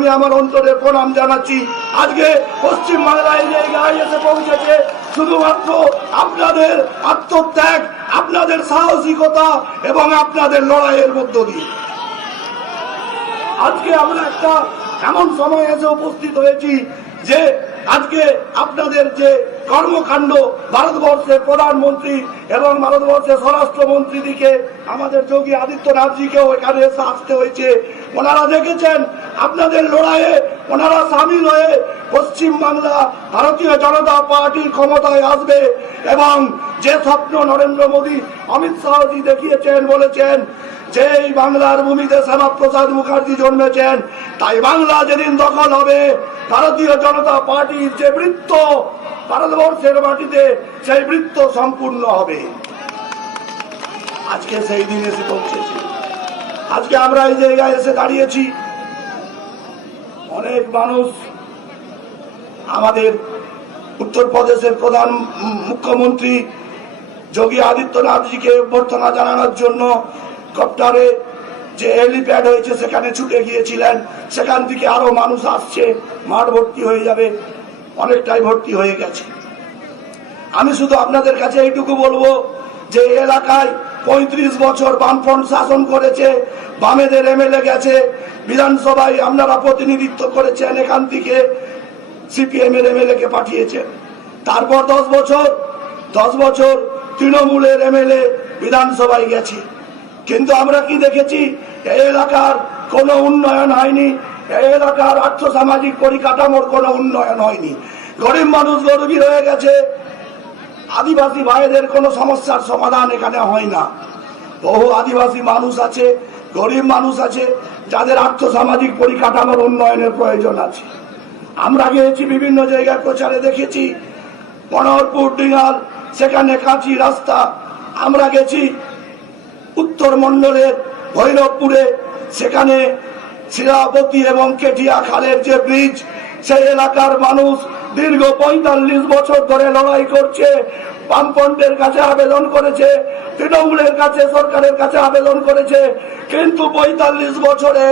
আমি আমার অন্তরে প্রণাম জানাচ্ছি। আজকে পশ্চিম বাংলায় যে জায়গায় এসে পৌঁছেছে শুধুমাত্র আপনাদের আত্মত্যাগ, আপনাদের সাহসিকতা এবং আপনাদের লড়াইয়ের মধ্য দিয়ে। আজকে আমরা একটা এমন সময় এসে উপস্থিত হয়েছি যে আজকে আপনাদের যে কর্মকাণ্ড, ভারতবর্ষের প্রধানমন্ত্রী এবং ভারতবর্ষের স্বরাষ্ট্রমন্ত্রী দিকে আমাদের যোগী আদিত্যনাথজিকেও এখানে এসে আসতে হয়েছে। ওনারা দেখেছেন আপনাদের লড়াইয়ে ওনারা সামিল হয়ে পশ্চিম বাংলা ভারতীয় জনতা পার্টির ক্ষমতায় আসবে এবং যে স্বপ্ন নরেন্দ্র মোদী, অমিত শাহজি দেখিয়েছেন, বলেছেন যে এই বাংলার ভূমিতে শ্যামাপ্রসাদ মুখার্জি জন্মেছেন, তাই বাংলা যেদিন দখল হবে ভারতীয় জনতা পার্টির যে বৃত্ত ভারতবর্ষের মাটিতে, সেই বৃত্ত সম্পূর্ণ হবে। আজকে সেই দিন এসে পৌঁছেছে। আজকে আমরা এই জায়গায় এসে দাঁড়িয়েছি। অনেক মানুষ আমাদের উত্তরপ্রদেশের প্রধান মুখ্যমন্ত্রী যোগী আদিত্যনাথজিকে অভ্যর্থনা জানানোর জন্য কপ্টারে যে হেলিপ্যাড হয়েছে সেখানে ছুটে গিয়েছিলেন। সেখান থেকে আরো মানুষ আসছে, মাঠ ভর্তি হয়ে যাবে, অনেকটাই ভর্তি হয়ে গেছে। আমি শুধু আপনাদের কাছে এইটুকু বলবো যে এলাকায় 35 বছর বামফ্রন্ট শাসন করেছে, বামেদের এমএলএ গেছে, বিধানসভায় আপনারা প্রতিনিধিত্ব করেছেন, এখান থেকে সিপিএম এর এমএলএ কে পাঠিয়েছেন। তারপর 10 বছর তৃণমূলের এমএলএ বিধানসভায় গেছে, কিন্তু আমরা কি দেখেছি? এই এলাকার কোনো উন্নয়ন হয়নি, এই এলাকার আর্থসামাজিক পরিকাঠামোর কোনো উন্নয়ন হয়নি। গরিব মানুষ গরিবই রয়ে গেছে, আদিবাসী ভাইদের কোনো সমস্যার সমাধান এখানে হয় না। বহু আদিবাসী মানুষ আছে, গরিব মানুষ আছে, যাদের আর্থসামাজিক পরিকাঠামোর উন্নয়নের প্রয়োজন আছে। আমরা গিয়েছি বিভিন্ন জায়গায় প্রচারে, দেখেছি মনোহরপুর, ডিঙ্গাল, সেখানে কাঁচি রাস্তা। আমরা গেছি উত্তর মন্ডলের ভৈরবপুরে, সেখানে শিলাবতী এবং কেটিয়া খালের যে ব্রিজ, সেই এলাকার মানুষ দীর্ঘ 45 বছর ধরে লড়াই করছে, বামফ্রন্টের কাছে আবেদন করেছে, তৃণমূলের কাছে, সরকারের কাছে আবেদন করেছে, কিন্তু 45 বছরে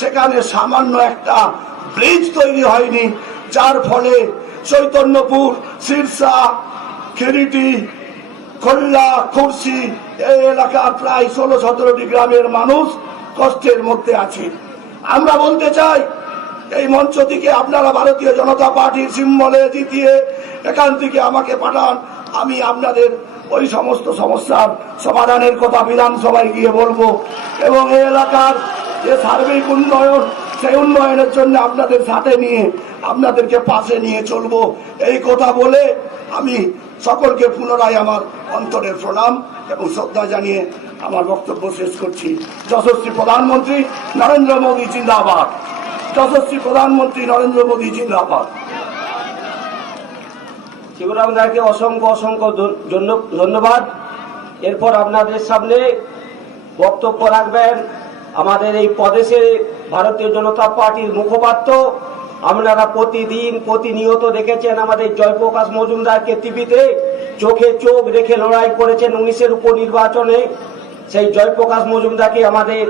সেখানে সামান্য একটা ব্রিজ তৈরি হয়নি, যার ফলে চৈতন্যপুর, সিরসা, খিরিটি, খোল্লা, খুরসি এই এলাকার প্রায় 16-17টি গ্রামের মানুষ কষ্টের মধ্যে আছে। আমরা বলতে চাই, এই মঞ্চ থেকে আপনারা ভারতীয় জনতা পার্টির সিম্বলে জিতিয়ে এখান থেকে আমাকে পাঠান, আমি আপনাদের ওই সমস্ত সমস্যার সমাধানের কথা বিধানসভায় গিয়ে বলবো এবং এই এলাকার যে সার্বিক উন্নয়ন, সেই উন্নয়নের জন্য আপনাদের সাথে নিয়ে, আপনাদেরকে পাশে নিয়ে চলবো। এই কথা বলে আমি সকলকে পুনরায় আমার অন্তরের প্রণাম এবং শ্রদ্ধা জানিয়ে আমার বক্তব্য শেষ করছি। যশস্বী প্রধানমন্ত্রী নরেন্দ্র মোদী জিন্দাবাদ। যশস্বী প্রধানমন্ত্রী নরেন্দ্র মোদী জিন্দাবাদ। শিবরাম দাকে অসংখ্য অসংখ্য ধন্যবাদ। এরপর আপনাদের সামনে বক্তব্য রাখবেন আমাদের এই প্রদেশে ভারতীয় জনতা পার্টির মুখপাত্র। আপনারা প্রতিদিন প্রতিনিয়ত দেখেছেন আমাদের জয়প্রকাশ মজুমদারকে টিভিতে চোখে চোখ রেখে লড়াই করেছেন 19-এর উপনির্বাচনে। সেই জয়প্রকাশ মজুমদারকে আমাদের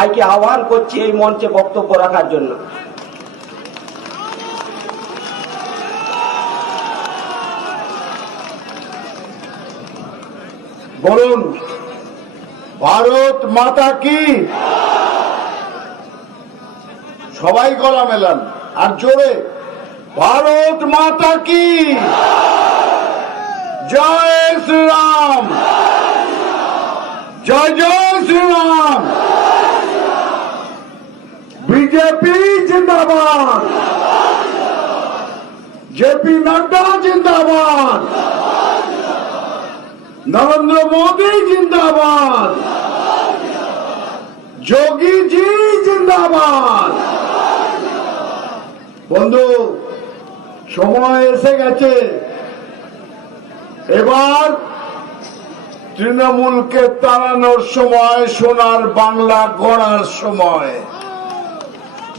আজকে আহ্বান করছি এই মঞ্চে বক্তব্য রাখার জন্য। বলুন, ভারত মাতা কি। সবাই গলা মেলান আর জোরে, ভারত মাতা কি। জয় শ্রীরাম, জয় জয় শ্রীরাম। বিজেপি জিন্দাবাদ, জেপি নড্ডা জিন্দাবাদ, নরেন্দ্র মোদী জিন্দাবাদ, যোগী জি জিন্দাবাদ। বন্ধু, সময় এসে গেছে, এবার তৃণমূলকে তাড়ানোর সময়, সোনার বাংলা গড়ার সময়,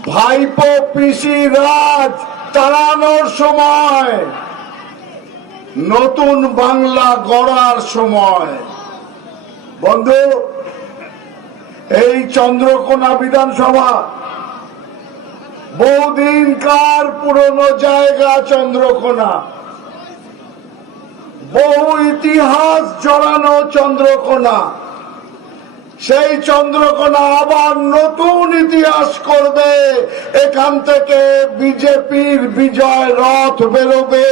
ভাইপো পিসি রাজ তাড়ানোর সময়, নতুন বাংলা গড়ার সময়। বন্ধু, এই চন্দ্রকোনা বিধানসভা বহুদিনকার পুরনো জায়গা চন্দ্রকোনা, বহু ইতিহাস জড়ানো চন্দ্রকোনা। সেই চন্দ্রকোনা আবার নতুন ইতিহাস করবে। এখান থেকে বিজেপির বিজয় রথ বেরোবে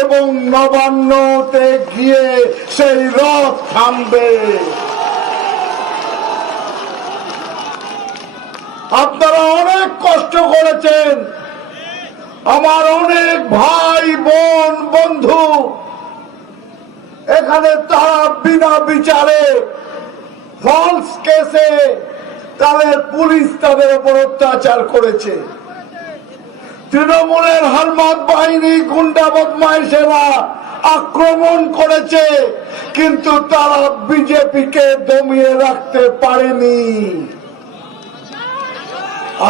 এবং নবান্নতে গিয়ে সেই রথ থামবে। আপনারা অনেক কষ্ট করেছেন, আমার অনেক ভাই বোন বন্ধু এখানে তারা বিনা বিচারে ফলস কেসে তাদের পুলিশ তাদের উপর অত্যাচার করেছে। তৃণমূলের হারমাত বাহিনী গুন্ডা বদমাইশেরা আক্রমণ করেছে, কিন্তু তারা বিজেপিকে দমিয়ে রাখতে পারেনি।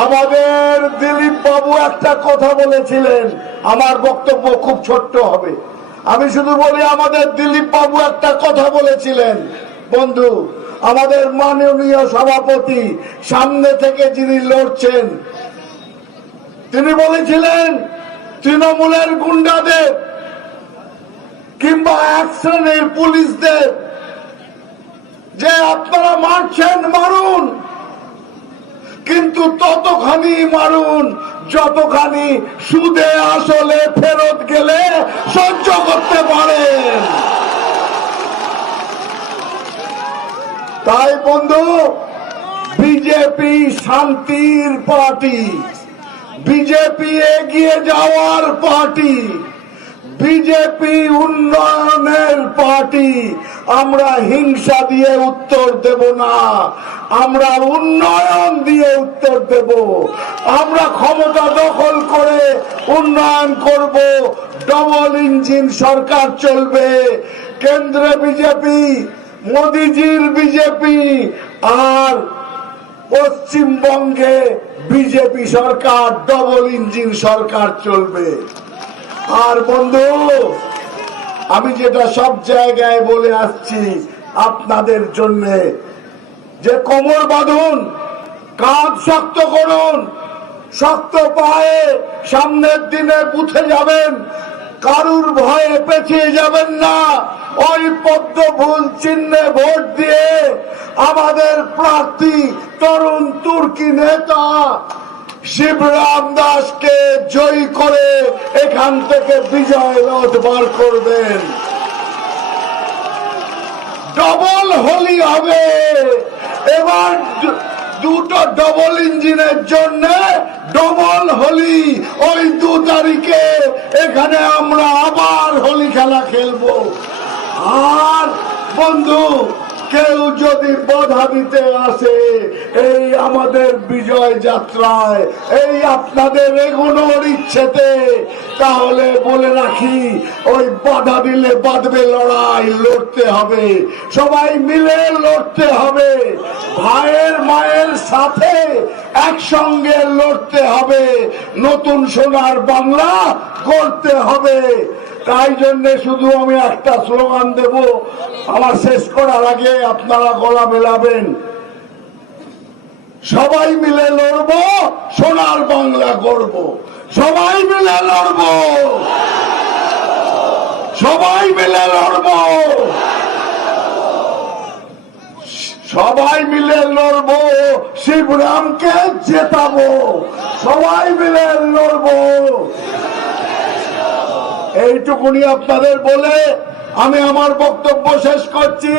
আমাদের দিলীপ বাবু একটা কথা বলেছিলেন, আমার বক্তব্য খুব ছোট্ট হবে, আমি শুধু বলি আমাদের দিলীপ বাবু একটা কথা বলেছিলেন। বন্ধু, আমাদের মাননীয় সভাপতি সামনে থেকে যিনি লড়ছেন, তিনি বলেছিলেন তৃণমূলের গুন্ডাদের কিংবা এক শ্রেণীর পুলিশদের যে আপনারা মারছেন মারুন, কিন্তু ততখানি মারুন যতখানি সুদে আসলে ফেরত গেলে সহ্য করতে পারেন। তাই বন্ধু, বিজেপি শান্তির পার্টি, বিজেপি এগিয়ে যাওয়ার পার্টি, বিজেপি উন্নয়নের পার্টি। আমরা হিংসা দিয়ে উত্তর দেব না, আমরা উন্নয়ন দিয়ে উত্তর দেব। আমরা ক্ষমতা দখল করে উন্নয়ন করব। ডবল ইঞ্জিন সরকার চলবে, কেন্দ্রে বিজেপি, মোদিজির বিজেপি, আর পশ্চিমবঙ্গে বিজেপি সরকার, ডবল ইঞ্জিন সরকার চলবে। আর বন্ধু, আমি যেটা সব জায়গায় বলে আসছি আপনাদের জন্য, যে কোমর বাঁধুন, কাঁধ শক্ত করুন, শক্ত পায়ে সামনের দিনে বুথে যাবেন, কারুর ভয়ে পেছিয়ে যাবেন না। ওই পদ্ম ফুল চিহ্নে ভোট দিয়ে আমাদের প্রার্থী তরুণ তুর্কি নেতা শিবরাম দাসকে জয়ী করে এখান থেকে বিজয় রথ বার করবেন। ডবল হোলি হবে এবার, দুটো ডবল ইঞ্জিনের জন্য ডবল হোলি। ওই 2 তারিখে এখানে আমরা আবার হোলি খেলা খেলবো। আর বন্ধু, কেউ যদি বাধা দিতে আসে এই আমাদের বিজয় যাত্রায়, এই আপনাদের এগোনোর ইচ্ছেতে, তাহলে বলে রাখি, ওই বাধা দিলে বাঁধবে লড়াই, লড়তে হবে, সবাই মিলে লড়তে হবে, ভাইয়ের মায়ের সাথে একসঙ্গে লড়তে হবে, নতুন সোনার বাংলা করতে হবে। তাই জন্য শুধু আমি একটা স্লোগান দেব, আমার শেষ করার আগে আপনারা গলা মেলাবেন, সবাই মিলে লড়বো, সোনার বাংলা গড়ব। সবাই মিলে লড়বো, সবাই মিলে লড়বো, সবাই মিলে লড়বো, শিবরামকে জেতাবো, সবাই মিলে লড়বো। এইটুকুনি আপনাদের বলে আমি আমার বক্তব্য শেষ করছি।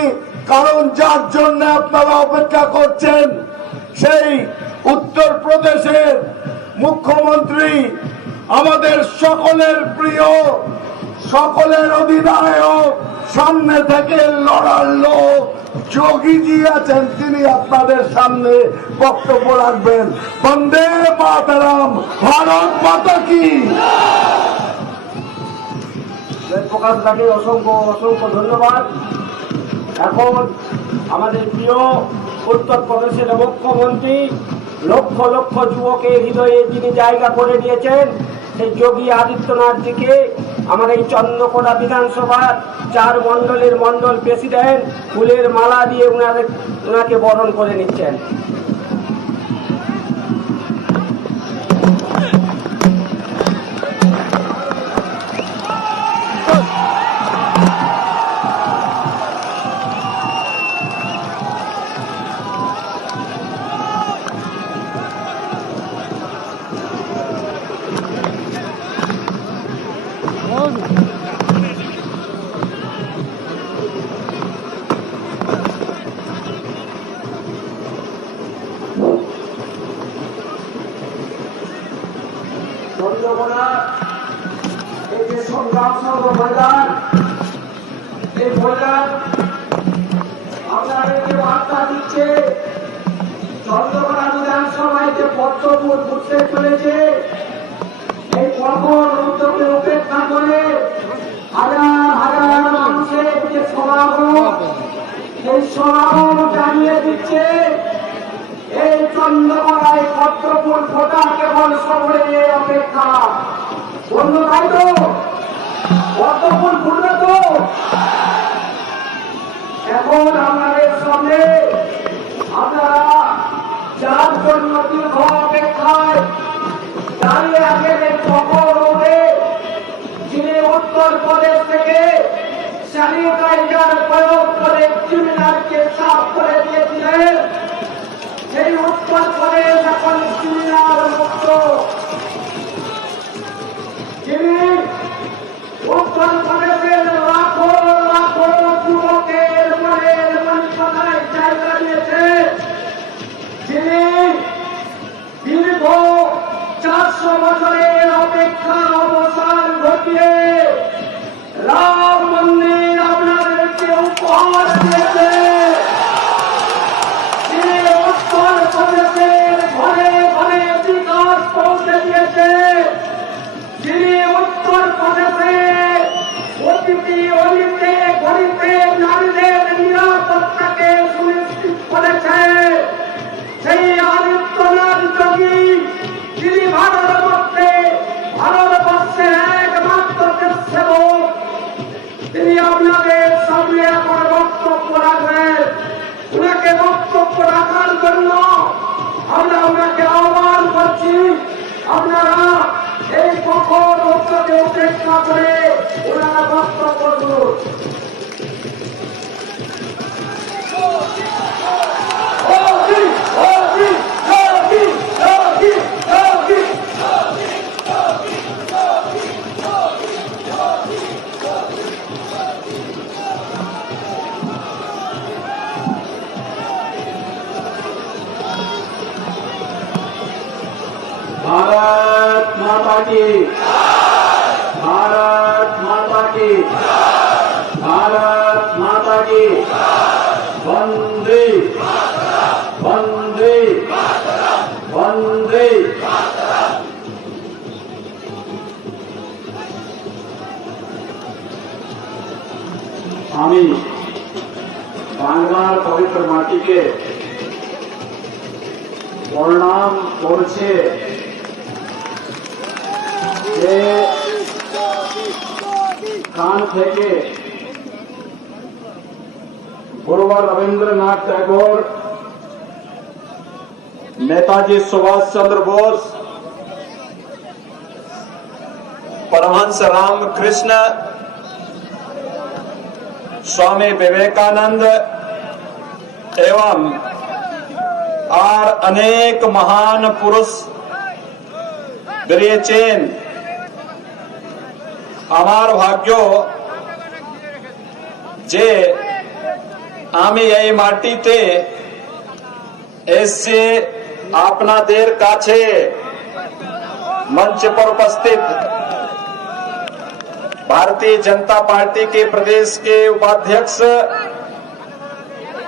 কারণ যার জন্য আপনারা অপেক্ষা করছেন, সেই উত্তরপ্রদেশের মুখ্যমন্ত্রী, আমাদের সকলের প্রিয়, সকলের অধিনায়ক, সামনে থেকে লড়ার লোক যোগীজি আছেন, তিনি আপনাদের সামনে বক্তব্য রাখবেন। বন্দে মাতরম, ভারত মাতা কি। প্রকাশ দাকে অসংখ্য অসংখ্য ধন্যবাদ। এখন আমাদের প্রিয় উত্তরপ্রদেশের মুখ্যমন্ত্রী, লক্ষ লক্ষ যুবকের হৃদয়ে যিনি জায়গা করে নিয়েছেন, সেই যোগী আদিত্যনাথজিকে আমার এই চন্দ্রকোনা বিধানসভার 4 মণ্ডলের মণ্ডল প্রেসিডেন্ট ফুলের মালা দিয়ে ওনাকে বরণ করে নিচ্ছেন। চন্দ্রকোনা এই যে সংগ্রাম সংঘ ময়দান, এই ময়দান আপনাদেরকে বার্তা দিচ্ছে চন্দ্রকোনা বিধানসভায় যে পদ্মপুর ঘুরতে চলেছে, এই কখন উদ্যোগে উপেক্ষা করে হাজার হাজার মানুষের যে সমাগম, এই সমাগম জানিয়ে দিচ্ছে এই চন্দ্রকোনায় পদ্মপুর ফোটা কেবল শহরের অপেক্ষা। বন্ধু তাই তো পদ্মপুর ঘুরবে তো? এখন আপনাদের সামনে আপনারা যার জন্য দীর্ঘ অপেক্ষায় দাঁড়িয়ে আছেন এই কখন রোডে, যিনি উত্তরপ্রদেশ থেকে স্যানিটাইজার প্রয়োগ করে ক্রিমিনালকে সাফ করে দিয়েছিলেন, সেই উত্তরপ্রদেশ এখন ক্রিমিনাল মুক্ত। যিনি উত্তরপ্রদেশের লাখো লাখো যুবকের মনের মনসায় জায়গা দিয়েছে, যিনি দীর্ঘ 400 বছরের অপেক্ষার অবসান ঘটিয়ে রাম মন্দির আপনাদেরকে উপহার দিয়েছে, যিনি উত্তরপ্রদেশের ঘরে ঘরে বিকাশ পৌঁছে দিয়েছে, যিনি উত্তরপ্রদেশে অতিথি অলিতে গলিতে নারীদের নিরাপত্তাকে সুনিশ্চিত করেছে, সেই আদিত্যনাথ যোগী, যিনি ভারতবর্ষের একমাত্র দেশসেবক, তিনি আপনাদের সামনে এখন বক্তব্য রাখবেন। উনাকে বক্তব্য রাখার জন্য আমরা ওনাকে আহ্বান করছি। আপনারা এই কখন উদ্যোগে উপেক্ষা করে ওনারা বক্তব্য করুন। भारत माता की, भारत माता की, भारत माता की, वंदे वंदे वंदे। আমি বাংলার পবিত্র মাটিকে প্রণাম করছে যে কান থেকে गुरुवार रविंद्रनाथ टैगोर, नेताजी सुभाष चंद्र बोस, परमहंस रामकृष्ण, स्वामी विवेकानंद एवं और अनेक महान पुरुष বেরিয়েছেন। আমার ভাগ্য যে আমি এই মাটিতে এসে আপনাদের কাছে मंच पर उपस्थित भारतीय जनता पार्टी के प्रदेश के उपाध्यक्ष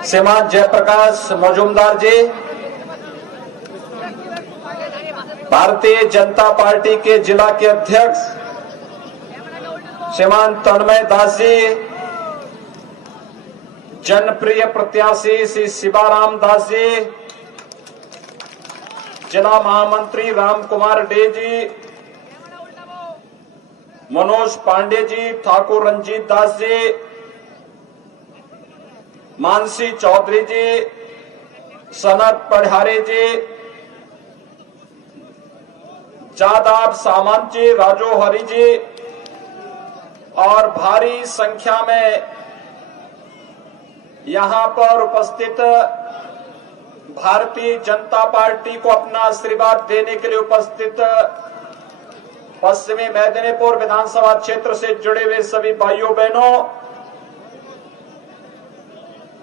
श्रीमान जयप्रकाश मजूमदार जी, भारतीय जनता पार्टी के जिला के अध्यक्ष श्रीमान तन्मय दास जी, जनप्रिय प्रत्याशी श्री शिवाराम दास जी, जिला महामंत्री राम कुमार डे जी, मनोज पांडे जी, ठाकुर रंजीत दास जी, मानसी चौधरी जी, सनत पढ़ारे जी, जादाब सामंत जी, राजू हरि जी और भारी संख्या में यहां पर उपस्थित भारतीय जनता पार्टी को अपना आशीर्वाद देने के लिए उपस्थित पश्चिमी मेदिनीपुर विधानसभा क्षेत्र से जुड़े हुए सभी भाइयों बहनों,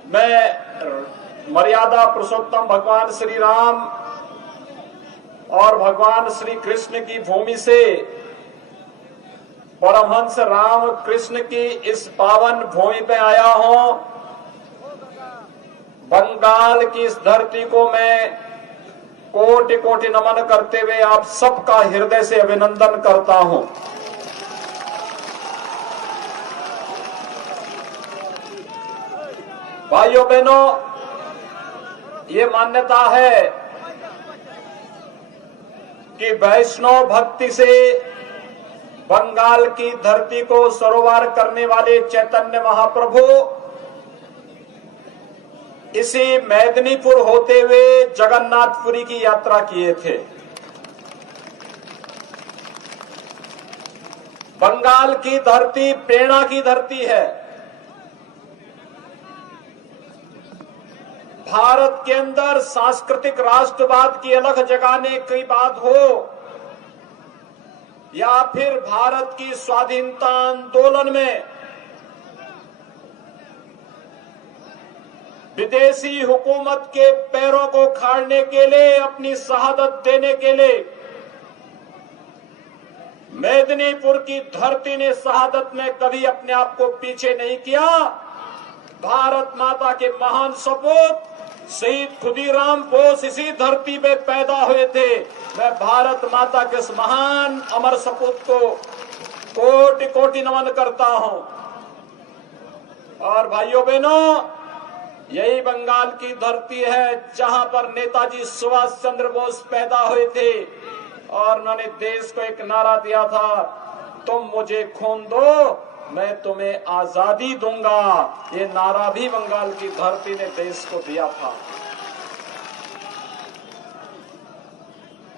मैं मर्यादा पुरुषोत्तम भगवान श्री राम और भगवान श्री कृष्ण की भूमि से परमहंस राम कृष्ण की इस पावन भूमि पे आया हूं। बंगाल की इस धरती को मैं कोटि कोटि नमन करते हुए आप सबका हृदय से अभिनंदन करता हूं। भाइयों बहनों, ये मान्यता है कि वैष्णव भक्ति से बंगाल की धरती को सरोवर करने वाले चैतन्य महाप्रभु इसी मेदिनीपुर होते हुए जगन्नाथपुरी की यात्रा किए थे। बंगाल की धरती प्रेरणा की धरती है। भारत के अंदर सांस्कृतिक राष्ट्रवाद की अलग जगाने की बात हो या फिर भारत की स्वाधीनता आंदोलन में विदेशी हुकूमत के पैरों को खाड़ने के लिए, अपनी शहादत देने के लिए मेदिनीपुर की धरती ने शहादत में कभी अपने आप को पीछे नहीं किया। भारत माता के महान सपूत शहीद खुदीराम बोस इसी धरती पे पैदा हुए थे। मैं भारत माता के इस महान अमर सपूत को कोटि कोटि नमन करता हूं। और भाइयों बहनों, यही बंगाल की धरती है जहां पर नेताजी सुभाष चंद्र बोस पैदा हुए थे और उन्होंने देश को एक नारा दिया था, तुम मुझे खून दो मैं तुम्हें आजादी दूंगा। ये नारा भी बंगाल की धरती ने देश को दिया था।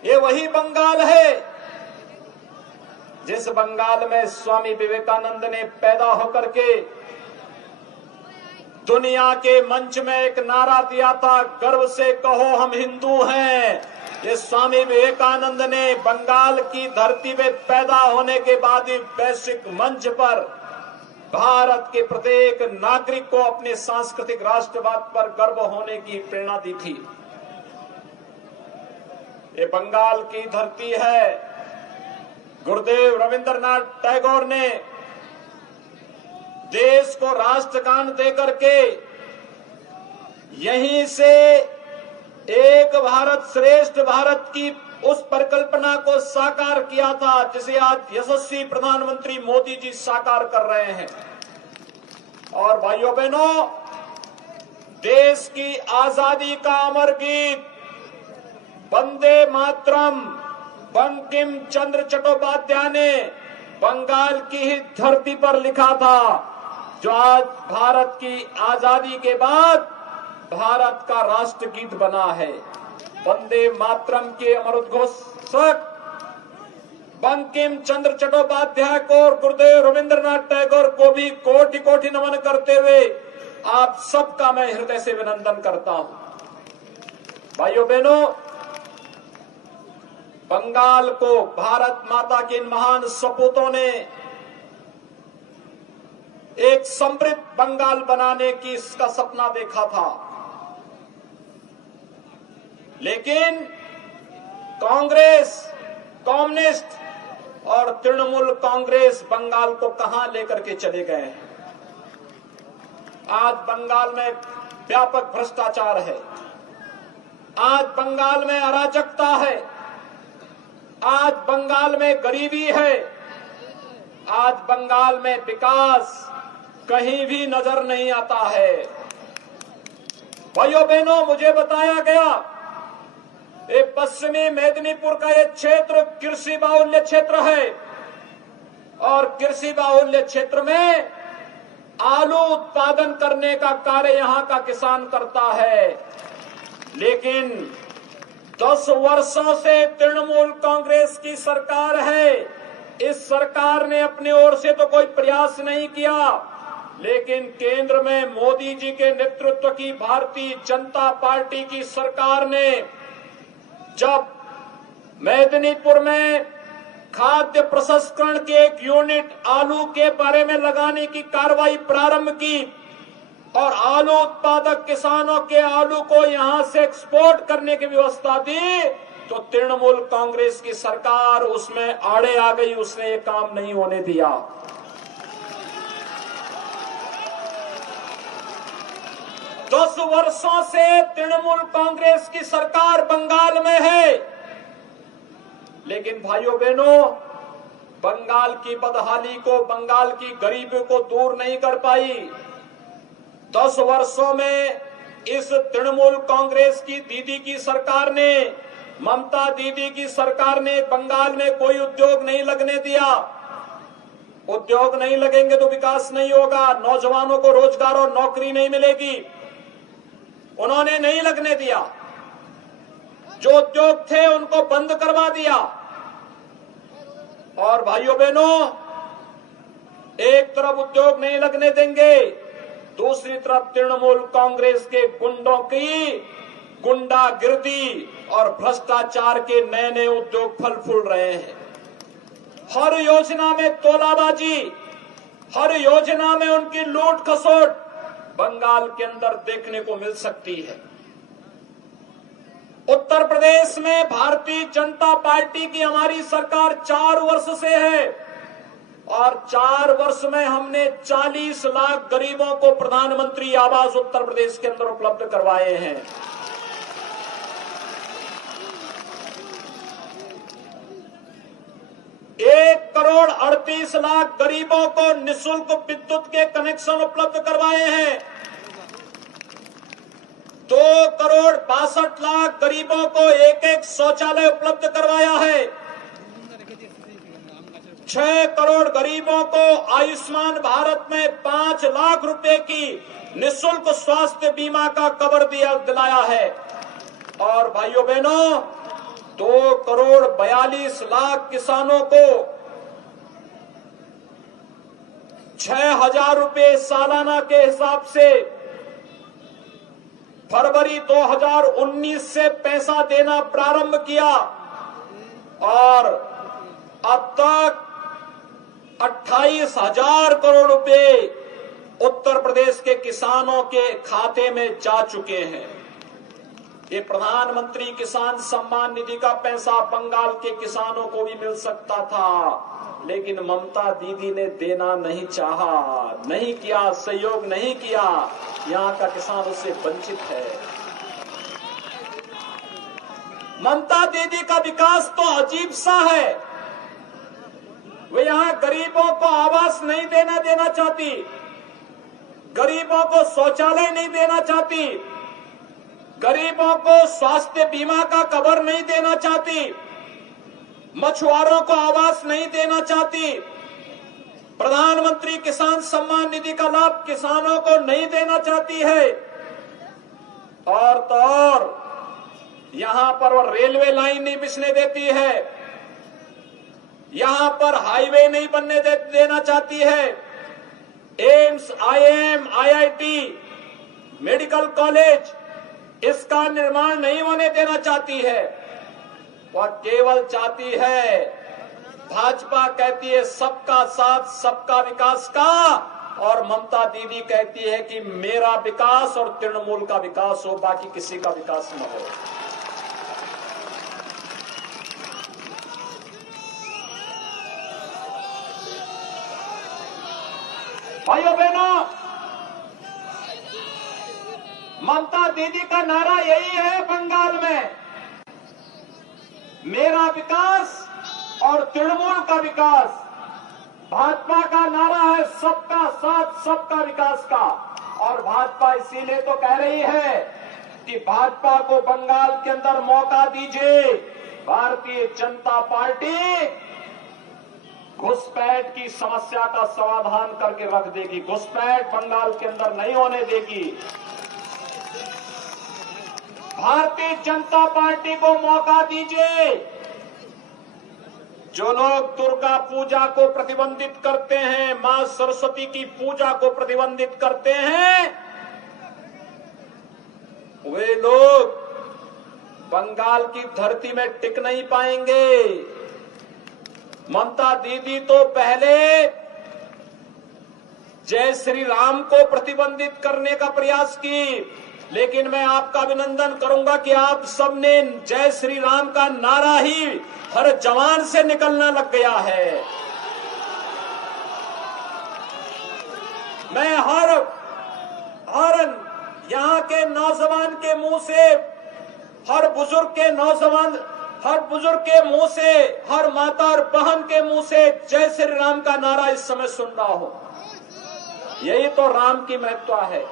ये वही बंगाल है जिस बंगाल में स्वामी विवेकानंद ने पैदा होकर के दुनिया के मंच में एक नारा दिया था, गर्व से कहो हम हिंदू हैं। ये स्वामी विवेकानंद ने बंगाल की धरती में पैदा होने के बाद ही वैश्विक मंच पर भारत के प्रत्येक नागरिक को अपने सांस्कृतिक राष्ट्रवाद पर गर्व होने की प्रेरणा दी थी। ये बंगाल की धरती है। गुरुदेव रविंद्रनाथ टैगोर ने देश को राष्ट्रगान देकर के यहीं से एक भारत श्रेष्ठ भारत की उस परिकल्पना को साकार किया था जिसे आज यशस्वी प्रधानमंत्री मोदी जी साकार कर रहे हैं। और भाइयों बहनों, देश की आजादी का अमर गीत वंदे मातरम बंकिम चंद्र चट्टोपाध्याय ने बंगाल की ही धरती पर लिखा था, जो आज भारत की आजादी के बाद भारत का राष्ट्रगीत बना है। वंदे मातरम के अमर उद्घोषक बंकिम चंद्र चट्टोपाध्याय को और गुरुदेव रविंद्रनाथ टैगोर को भी कोटि कोटि नमन करते हुए आप सबका मैं हृदय से अभिनंदन करता हूं। भाइयों बहनों, बंगाल को भारत माता के इन महान सपूतों ने एक समृद्ध बंगाल बनाने की इसका सपना देखा था, लेकिन कांग्रेस, कम्युनिस्ट और तृणमूल कांग्रेस बंगाल को कहां लेकर के चले गए हैं। आज बंगाल में व्यापक भ्रष्टाचार है, आज बंगाल में अराजकता है, आज बंगाल में गरीबी है, आज बंगाल में विकास कहीं भी नजर नहीं आता है। भाइयों बहनों, मुझे बताया गया ये पश्चिमी मेदिनीपुर का ये क्षेत्र कृषि बाहुल्य क्षेत्र है और कृषि बाहुल्य क्षेत्र में आलू उत्पादन करने का कार्य यहां का किसान करता है। लेकिन 10 वर्षों से तृणमूल कांग्रेस की सरकार है। इस सरकार ने अपनी ओर से तो कोई प्रयास नहीं किया, लेकिन केंद्र में मोदी जी के नेतृत्व की भारतीय जनता पार्टी की सरकार ने जब मेदिनीपुर में खाद्य प्रसंस्करण के एक यूनिट आलू के बारे में लगाने की कार्रवाई प्रारंभ की और आलू उत्पादक किसानों के आलू को यहां से एक्सपोर्ट करने की व्यवस्था दी, तो तृणमूल कांग्रेस की सरकार उसमें आड़े आ गई, उसने ये काम नहीं होने दिया। दस वर्षों से तृणमूल कांग्रेस की सरकार बंगाल में है, लेकिन भाइयों बहनों, बंगाल की बदहाली को, बंगाल की गरीबी को दूर नहीं कर पाई। 10 वर्षों में इस तृणमूल कांग्रेस की दीदी की सरकार ने, ममता दीदी की सरकार ने बंगाल में कोई उद्योग नहीं लगने दिया। उद्योग नहीं लगेंगे तो विकास नहीं होगा, नौजवानों को रोजगार और नौकरी नहीं मिलेगी। उन्होंने नहीं लगने दिया, जो उद्योग थे उनको बंद करवा दिया। और भाइयों बहनों, एक तरफ उद्योग नहीं लगने देंगे, दूसरी तरफ तृणमूल कांग्रेस के गुंडों की गुंडागिर्दी और भ्रष्टाचार के नए नए उद्योग फल फूल रहे हैं। हर योजना में तोलाबाजी, हर योजना में उनकी लूट खसोट बंगाल के अंदर देखने को मिल सकती है। उत्तर प्रदेश में भारतीय जनता पार्टी की हमारी सरकार 4 वर्ष से है और 4 वर्ष में हमने 40 लाख गरीबों को प्रधानमंत्री आवास उत्तर प्रदेश के अंदर उपलब्ध करवाए हैं। एक करोड़ 38 लाख गरीबों को निःशुल्क विद्युत के कनेक्शन उपलब्ध करवाए हैं। 2 करोड़ 62 लाख गरीबों को एक शौचालय उपलब्ध करवाया है। 6 करोड़ गरीबों को आयुष्मान भारत में 5 लाख रुपए की निःशुल्क स्वास्थ्य बीमा का कवर दिलाया है। और भाइयों बहनों, 2 करोड़ 42 लाख किसानों को 6,000 रुपए सालाना के हिसाब से फरवरी 2019 से पैसा देना प्रारंभ किया और अब तक 28,000 करोड़ रुपए उत्तर प्रदेश के किसानों के खाते में जा चुके हैं। ये प्रधानमंत्री किसान सम्मान निधि का पैसा बंगाल के किसानों को भी मिल सकता था, लेकिन ममता दीदी ने देना नहीं चाहा, नहीं किया, सहयोग नहीं किया। यहाँ का किसान उससे वंचित है। ममता दीदी का विकास तो अजीब सा है। वे यहाँ गरीबों को आवास नहीं देना चाहती, गरीबों को शौचालय नहीं देना चाहती, गरीबों को स्वास्थ्य बीमा का कवर नहीं देना चाहती, मछुआरों को आवास नहीं देना चाहती, प्रधानमंत्री किसान सम्मान निधि का लाभ किसानों को नहीं देना चाहती है। और तो और यहां पर वो रेलवे लाइन नहीं बिछने देती है, यहां पर हाईवे नहीं बनने देना चाहती है, AIIMS, IIM, IIT, medical college इसका निर्माण नहीं होने देना चाहती है। वह केवल चाहती है, भाजपा कहती है सबका साथ सबका विकास का, और ममता दीदी कहती है कि मेरा विकास और तृणमूल का विकास हो, बाकी किसी का विकास न हो। भाइयों बहनों, ममता दीदी का नारा यही है बंगाल में, मेरा विकास और तृणमूल का विकास। भाजपा का नारा है सबका साथ सबका विकास का, और भाजपा इसीलिए तो कह रही है कि भाजपा को बंगाल के अंदर मौका दीजिए। भारतीय जनता पार्टी घुसपैठ की समस्या का समाधान करके रख देगी, घुसपैठ बंगाल के अंदर नहीं होने देगी। भारतीय जनता पार्टी को मौका दीजिए। जो लोग दुर्गा पूजा को प्रतिबंधित करते हैं, मां सरस्वती की पूजा को प्रतिबंधित करते हैं, वे लोग बंगाल की धरती में टिक नहीं पाएंगे। ममता दीदी तो पहले जय श्री राम को प्रतिबंधित करने का प्रयास की, लेकिन मैं आपका अभिनंदन करूंगा कि आप सबने जय श्री राम का नारा ही हर जवान से निकलना लग गया है। मैं हर यहाँ के नौजवान के मुंह से, हर बुजुर्ग के मुंह से, हर माता और बहन के मुंह से जय श्री राम का नारा इस समय सुन रहा हूं। यही तो राम की महत्ता है।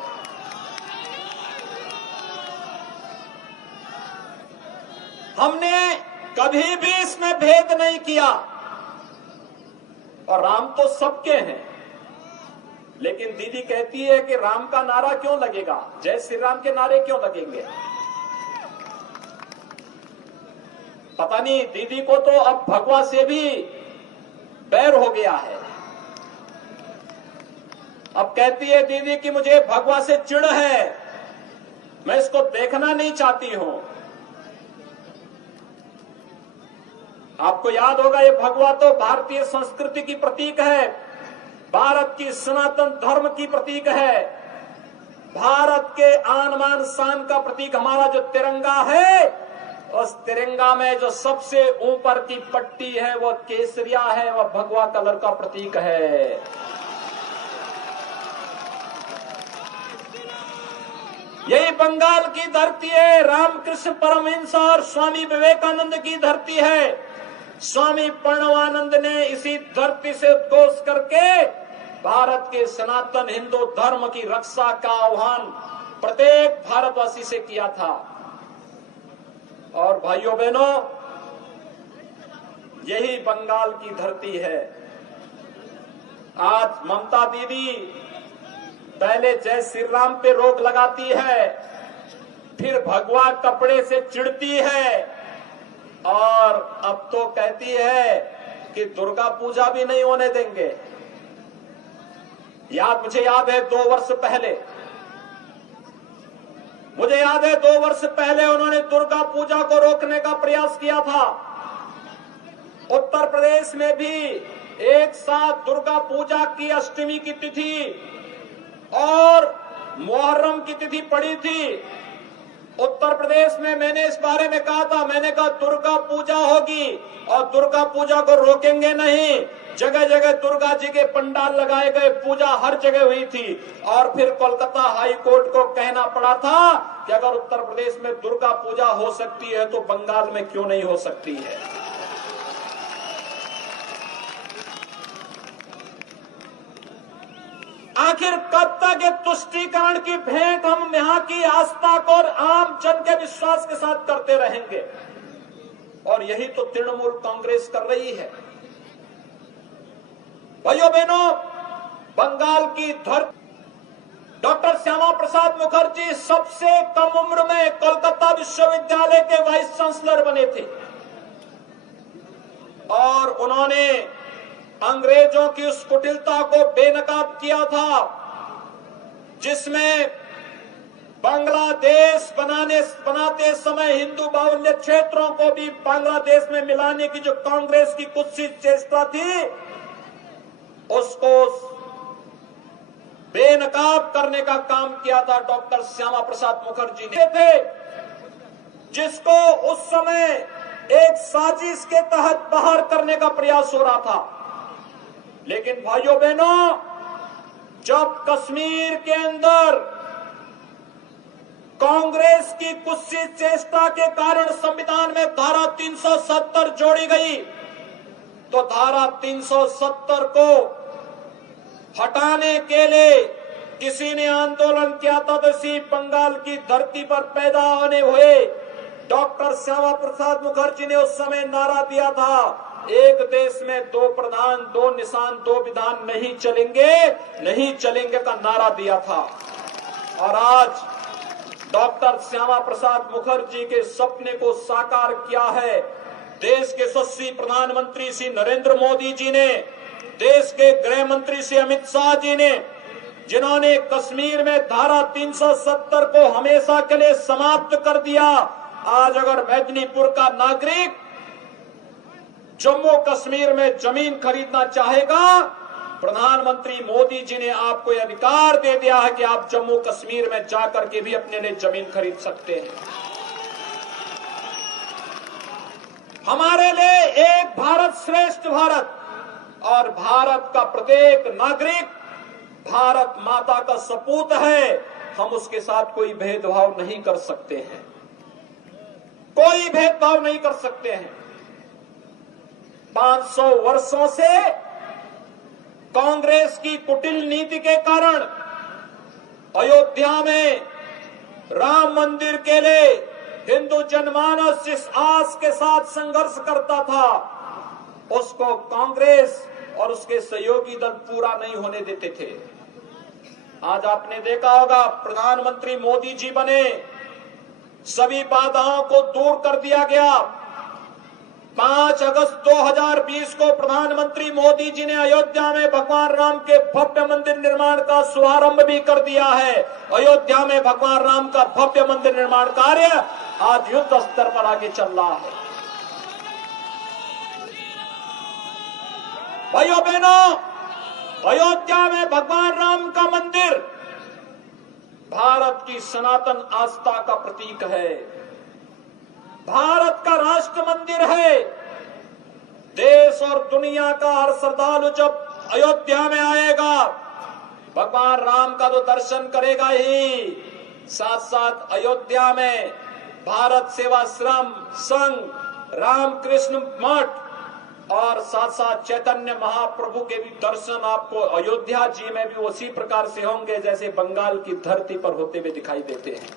हमने कभी भी इसमें भेद नहीं किया, और राम तो सबके हैं। लेकिन दीदी कहती है कि राम का नारा क्यों लगेगा, जय श्री राम के नारे क्यों लगेंगे। पता नहीं, दीदी को तो अब भगवा से भी बैर हो गया है। अब कहती है दीदी कि मुझे भगवा से चिढ़ है, मैं इसको देखना नहीं चाहती हूं। आपको याद होगा, ये भगवा तो भारतीय संस्कृति की प्रतीक है, भारत की सनातन धर्म की प्रतीक है, भारत के आन बान शान का प्रतीक। हमारा जो तिरंगा है, उस तिरंगा में जो सबसे ऊपर की पट्टी है वह केसरिया है, वह भगवा कलर का प्रतीक है। यही बंगाल की धरती है, रामकृष्ण परमहंस और स्वामी विवेकानंद की धरती है। स्वामी प्रणवानंद ने इसी धरती से उद्घोष करके भारत के सनातन हिंदू धर्म की रक्षा का आह्वान प्रत्येक भारतवासी से किया था। और भाइयों बहनों, यही बंगाल की धरती है। आज ममता दीदी पहले जय श्री राम पे रोक लगाती है, फिर भगवा कपड़े से चिढ़ती है, और अब तो कहती है कि दुर्गा पूजा भी नहीं होने देंगे। मुझे याद है 2 वर्ष पहले उन्होंने दुर्गा पूजा को रोकने का प्रयास किया था। उत्तर प्रदेश में भी एक साथ दुर्गा पूजा की अष्टमी की तिथि और मुहर्रम की तिथि पड़ी थी। उत्तर प्रदेश में मैंने इस बारे में कहा था, मैंने कहा दुर्गा पूजा होगी और दुर्गा पूजा को रोकेंगे नहीं। जगह जगह दुर्गा जी के पंडाल लगाए गए, पूजा हर जगह हुई थी। और फिर कोलकाता हाई कोर्ट को कहना पड़ा था कि अगर उत्तर प्रदेश में दुर्गा पूजा हो सकती है तो बंगाल में क्यों नहीं हो सकती है। आखिर कब तक ये तुष्टीकरण की भेंट हम यहाँ की आस्था को और आम जन के विश्वास के साथ करते रहेंगे। और यही तो तृणमूल कांग्रेस कर रही है। भाइयों बहनों, बंगाल की धरती, डॉक्टर श्यामा प्रसाद मुखर्जी सबसे कम उम्र में कोलकाता विश्वविद्यालय के वाइस चांसलर बने थे, और उन्होंने अंग्रेजों की उस कुटिलता को बेनकाब किया था जिसमें बांग्लादेश बनाते समय हिंदू बाहुल्य क्षेत्रों को भी बांग्लादेश में मिलाने की जो कांग्रेस की कुत्सित चेष्टा थी, उसको बेनकाब करने का काम किया था डॉक्टर श्यामा प्रसाद मुखर्जी ने थे, जिसको उस समय एक साजिश के तहत बाहर करने का प्रयास हो रहा था। लेकिन भाइयों बहनों, जब कश्मीर के अंदर कांग्रेस की कुत्सित चेष्टा के कारण संविधान में धारा 370 जोड़ी गई, तो धारा 370 को हटाने के लिए किसी ने आंदोलन किया था। तो इसी बंगाल की धरती पर पैदा होने हुए डॉक्टर श्यामा प्रसाद मुखर्जी ने उस समय नारा दिया था, एक देश में 2 प्रधान 2 निशान 2 विधान नहीं चलेंगे का नारा दिया था। और आज डॉक्टर श्यामा प्रसाद मुखर्जी के सपने को साकार किया है देश के यशस्वी प्रधानमंत्री श्री नरेंद्र मोदी जी ने, देश के गृह मंत्री श्री अमित शाह जी ने, जिन्होंने कश्मीर में धारा 370 को हमेशा के लिए समाप्त कर दिया। आज अगर मेदिनीपुर का नागरिक जम्मू कश्मीर में जमीन खरीदना चाहेगा, प्रधानमंत्री मोदी जी ने आपको यह अधिकार दे दिया है कि आप जम्मू कश्मीर में जाकर के भी अपने लिए जमीन खरीद सकते हैं। हमारे लिए एक भारत श्रेष्ठ भारत और भारत का प्रत्येक नागरिक भारत माता का सपूत है। हम उसके साथ कोई भेदभाव नहीं कर सकते हैं, कोई भेदभाव नहीं कर सकते हैं। 500 वर्षों से कांग्रेस की कुटिल नीति के कारण अयोध्या में राम मंदिर के लिए हिंदू जनमानस जिस आस के साथ संघर्ष करता था, उसको कांग्रेस और उसके सहयोगी दल पूरा नहीं होने देते थे। आज आपने देखा होगा, प्रधानमंत्री मोदी जी बने, सभी बाधाओं को दूर कर दिया गया। 5 अगस्त 2020 को प्रधानमंत्री मोदी जी ने अयोध्या में भगवान राम के भव्य मंदिर निर्माण का शुभारंभ भी कर दिया है। अयोध्या में भगवान राम का भव्य मंदिर निर्माण कार्य आज युद्ध स्तर पर आगे चल रहा है। भाइयों बहनों, अयोध्या में भगवान राम का मंदिर भारत की सनातन आस्था का प्रतीक है, भारत का राष्ट्र मंदिर है। देश और दुनिया का हर श्रद्धालु जब अयोध्या में आएगा, भगवान राम का तो दर्शन करेगा ही, साथ साथ अयोध्या में भारत सेवाश्रम संघ, रामकृष्ण मठ और साथ साथ चैतन्य महाप्रभु के भी दर्शन आपको अयोध्या जी में भी उसी प्रकार से होंगे जैसे बंगाल की धरती पर होते हुए दिखाई देते हैं।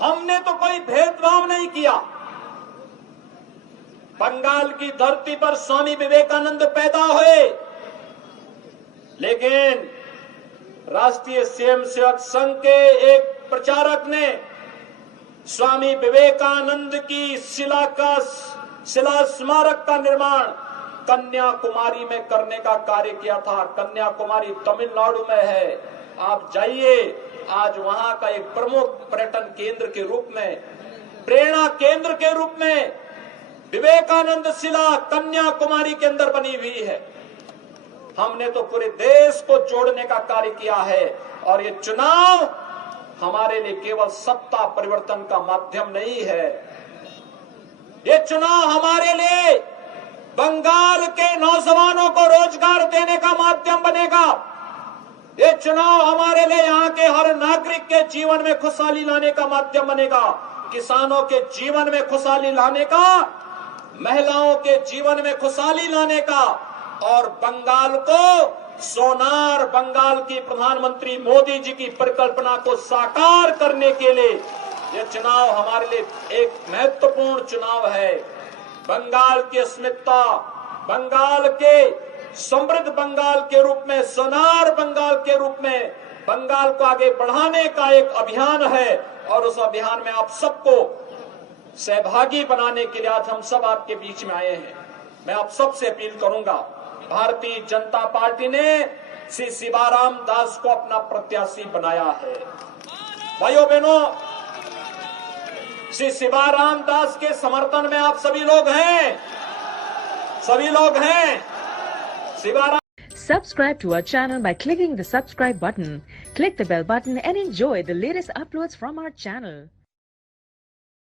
हमने तो कोई भेदभाव नहीं किया। बंगाल की धरती पर स्वामी विवेकानंद पैदा हुए, लेकिन राष्ट्रीय स्वयंसेवक संघ के एक प्रचारक ने स्वामी विवेकानंद की शिला स्मारक का निर्माण कन्याकुमारी में करने का कार्य किया था। कन्याकुमारी तमिलनाडु में है, आप जाइए, आज वहां का एक प्रमुख पर्यटन केंद्र के रूप में, प्रेरणा केंद्र के रूप में विवेकानंद शिला कन्याकुमारी के अंदर बनी हुई है। हमने तो पूरे देश को जोड़ने का कार्य किया है और ये चुनाव हमारे लिए केवल सत्ता परिवर्तन का माध्यम नहीं है, ये चुनाव हमारे लिए बंगाल के नौजवानों को रोजगार देने का माध्यम बनेगा। ये चुनाव हमारे लिए यहाँ के हर नागरिक के जीवन में खुशहाली लाने का माध्यम बनेगा, किसानों के जीवन में खुशहाली लाने का, महिलाओं के जीवन में खुशहाली लाने का और बंगाल को सोनार बंगाल की प्रधानमंत्री मोदी जी की परिकल्पना को साकार करने के लिए यह चुनाव हमारे लिए एक महत्वपूर्ण चुनाव है। बंगाल की अस्मिता, बंगाल के समृद्ध बंगाल के रूप में, सोनार बंगाल के रूप में बंगाल को आगे बढ़ाने का एक अभियान है और उस अभियान में आप सबको सहभागी बनाने के लिए आज हम सब आपके बीच में आए हैं। मैं आप सबसे अपील करूंगा, भारतीय जनता पार्टी ने श्री शिवाराम दास को अपना प्रत्याशी बनाया है। भाइयों बहनों, श्री शिवाराम दास के समर्थन में आप सभी लोग हैं, सभी लोग हैं। Shivaram Subscribe to our channel by clicking the subscribe button. Click the bell button and enjoy the latest uploads from our channel.